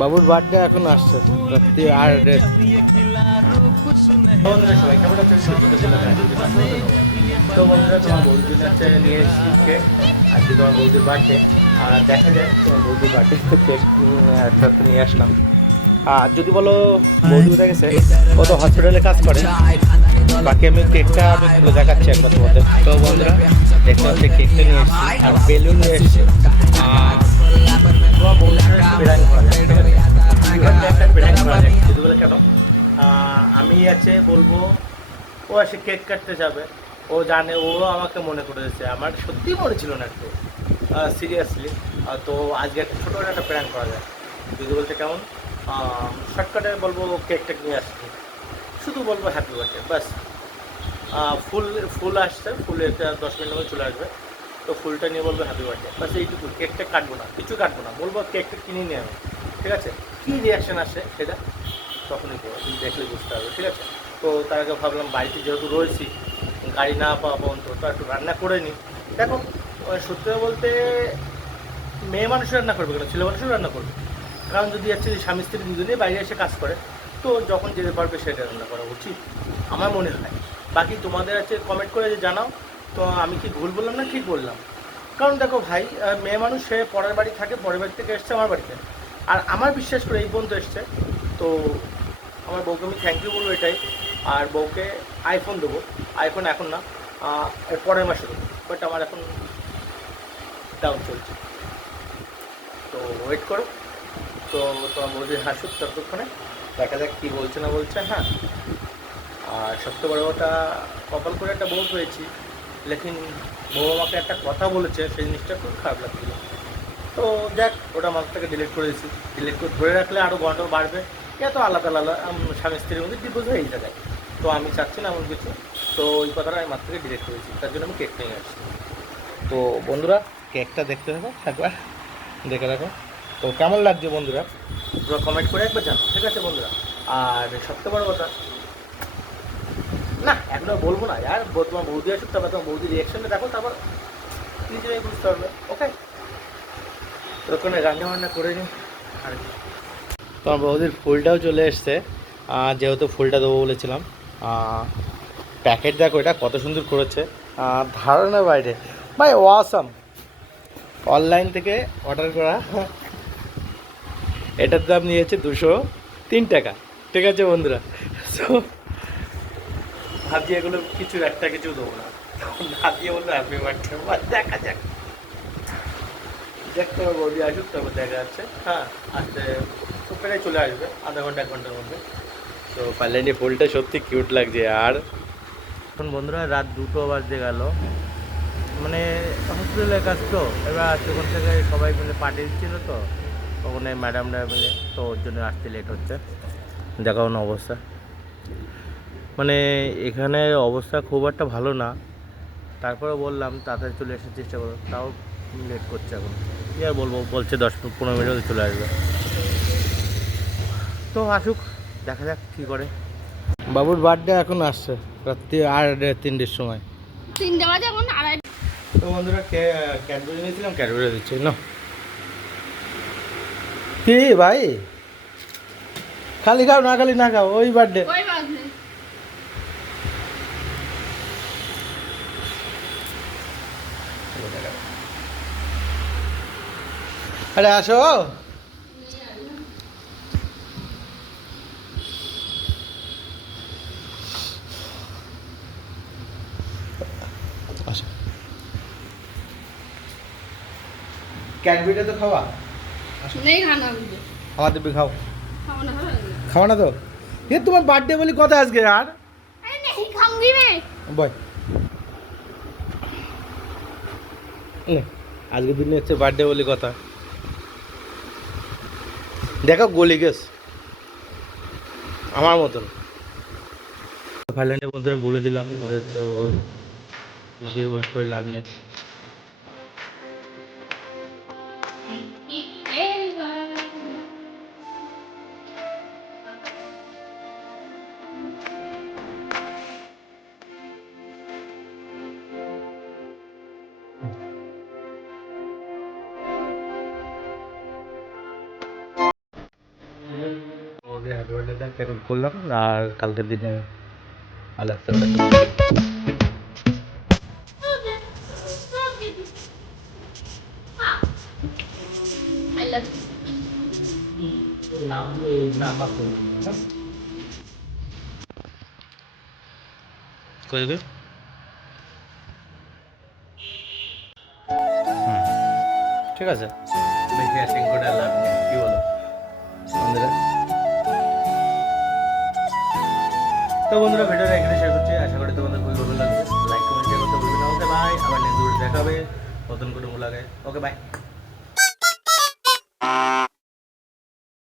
বাবুর বার্থডে এখন আসছে রাত্রি আর সবাই কেমন আছে? তো বন্ধুরা তোমার বৌদির জন্য হচ্ছে নিয়ে এসেছি কেক। আজকে তোমার বৌদির বার্থডে, আর দেখা যায় তোমার বৌদির বার্থডে তো কেক একটা নিয়ে আসলাম। আর যদি বলো বৌদি কোথায় গেছে, ও তো হসপিটালে কাজ করে। বাকি আমি কেকটা আমি খুলে দেখাচ্ছি একবার তোমাদের। তো বন্ধুরা দেখতে হচ্ছে কেকটা নিয়ে এসেছি আর বেলুন নিয়ে এসেছি। তোমার বৌদির সাথে একটু প্র্যাঙ্ক করা যায়, ঠিক আছে? কীভাবে একটা প্র্যাঙ্ক করা যায় যদি বলে কেন, আমি আছে বলবো ও এসে কেক কাটতে যাবে, ও জানে, ও আমাকে মনে করে দিয়েছে, আমার সত্যিই মনে ছিল না একটু সিরিয়াসলি। তো আজকে একটা ছোটো একটা প্র্যাঙ্ক করা যায় যদি বলতে কেমন। শর্টকাটে বলবো কেক টেক নিয়ে আসছি, শুধু বলবো হ্যাপি বার্থডে ব্যাস। ফুল ফুল আসছে, ফুলের 10 মিনিটের মধ্যে চলে আসবে। তো ফুলটা নিয়ে বলবো হ্যাপি বার্থডে ব্যাস, এইটুকু। কেকটা কাটবো না, কিছু কাটবো না, বলবো কেকটা কিনে নিয়ে আমি, ঠিক আছে? কী রিয়াকশান আসে সেটা তখনই তুমি দেখলে বুঝতে হবে, ঠিক আছে? তো তার আগে ভাবলাম বাড়িতে যেহেতু রয়েছি, গাড়ি না পাওয়া পর্যন্ত তো একটু রান্না করে নিই। দেখো সত্যি বলতে মেয়ে মানুষও রান্না করবে কেন, ছেলে মানুষও রান্না করবে। কারণ যদি হচ্ছে স্বামী স্ত্রী দুজনেই বাইরে এসে কাজ করে, তো যখন যেতে পারবে সেটা রান্না করা উচিত আমার মনে হয়। বাকি তোমাদের আছে কমেন্ট করে যে জানাও তো আমি কি ভুল বললাম না ঠিক বললাম। কারণ দেখো ভাই, মেয়ে মানুষ সে পরের বাড়ি থাকে, পরের বাড়ি থেকে এসছে আমার বাড়িতে, আর আমার বিশ্বাস করে এই পর্যন্ত এসছে। তো আমার বউকে আমি থ্যাংক ইউ বলবো এটাই। আর বউকে আইফোন দেবো, আইফোন এখন না, এর পরের মাসে দেবো, বাট আমার এখন ডাউন চলছে, তো ওয়েট করো। তো তোমার বৌদি হাসুক ততক্ষণে, দেখা যাক কী বলছে না বলছে। হ্যাঁ, আর সবচেয়ে বড় কথা, কপাল করে একটা বউ পেয়েছি, লেকিন বউ আমাকে একটা কথা বলেছে, সেই জিনিসটা খুব খারাপ লাগছিল। তো যাক, ওটা মাথা থেকে ডিলিট করে দিয়েছি। ডিলিট করে ধরে রাখলে আরও গন্ডগোল বাড়বে, এত আলাদা আলাদা স্বামী স্ত্রীর মধ্যে ডিভোর্স হয়ে যায়। তো আমি চাচ্ছি না এমন কিছু। তো ওই কথাটা আমি মাথা থেকে ডিলিট করেছি, তার জন্য আমি কেক নিয়ে আসছি। তো বন্ধুরা কেকটা দেখতে থাকো একবার, দেখে রাখো। তো কেমন লাগছে বন্ধুরা পুরো কমেন্ট করে একবার জানো, ঠিক আছে বন্ধুরা? আর সবচেয়ে বড় কথা, না এখনও বলবো না यार, তোমার বৌদি আসুক, তারপর তোমার বৌদির রিয়াকশনটা দেখো, তারপর নিজেরাই বুঝতে পারবে। ওকে, তো ওখানে রান্না বান্না করে নিই। আর তোমার বৌদির ফুলটাও চলে এসছে, যেহেতু ফুলটা দেবো বলেছিলাম। প্যাকেট দেখো এটা কত সুন্দর করেছে, ধারণার বাইরে ভাই, ওয়াসাম। অনলাইন থেকে অর্ডার করা, এটার দাম নিয়েছে 203 টাকা, ঠিক আছে বন্ধুরা? সো ভাবছি এগুলো কিছু একটা কিছু দেবো না, না দিয়ে বললো হ্যাপি বার্থডে, দেখা যাক। দেখ তোমার বৌদি আসুক, তারপর দেখা যাচ্ছে। হ্যাঁ, আসতে খুব প্রায় চলে আসবে আধা ঘন্টা 1 ঘন্টার মধ্যে। তো ফাইনালি ফুলটা সত্যি কিউট লাগছে। আর এখন বন্ধুরা রাত 2টো বাজতে গেল, মানে হসপিটালের কাজ তো, এবার সেখান থেকে সবাই মিলে পার্টি দিচ্ছিল, তো ওখানে ম্যাডামরা মিলে, তো ওর জন্য আসতে লেট হচ্ছে। দেখানো অবস্থা, মানে এখানে অবস্থা খুব একটা ভালো না, তারপরে বললাম তাড়াতাড়ি চলে আসার চেষ্টা করো, তাও লেট করছে এখন। কী আর বলবো, বলছে 10-15 মিনিটে চলে আসবে। তো আসুক, দেখা যাক কী করে। বাবুর বার্থডে এখন আসছে রাত্রি 3টের সময়, 3টে বাজে এখন 2:30। তো বন্ধুরা ক্যাডবেরি নিয়েছিলাম, ক্যাডবেরি দিচ্ছে না কি ভাই, খালি খাও না খালি না খাও, ওই বার্থডে। আরে আসো, আসো, ক্যাডবেরিটা তো খাওয়া, নেই খানা খাওয়া দেবে, খাও, খাওয়া না তো। এ তোমার বার্থডে বলি কথা আজকে, আর বয় আজকের দিনে হচ্ছে বার্থডে বলি কথা, দেখো গলি গেছ আমার মতন। ফাইনালি বন্ধুরা বলে দিলাম, তো লাগিয়ে হ্যাপি বার্থডেটা এখন করলাম আর কালকের দিনে আল্লাহ কই গো ঠিক আছে বেশি অ্যাক্টিং করে আর লাভ নেই কি বলো বন্ধুরা তো বন্ধুরা ভিডিওটা এখানে শেয়ার করছি আশা করি তোমাদের খুবই ভালো লাগবে লাইক কমেন্ট শেয়ার করতে ভুলবে না ওকে বাই আবার নেক্সট ভিডিও দেখাবে নতুন কোনো লাগে ওকে বাই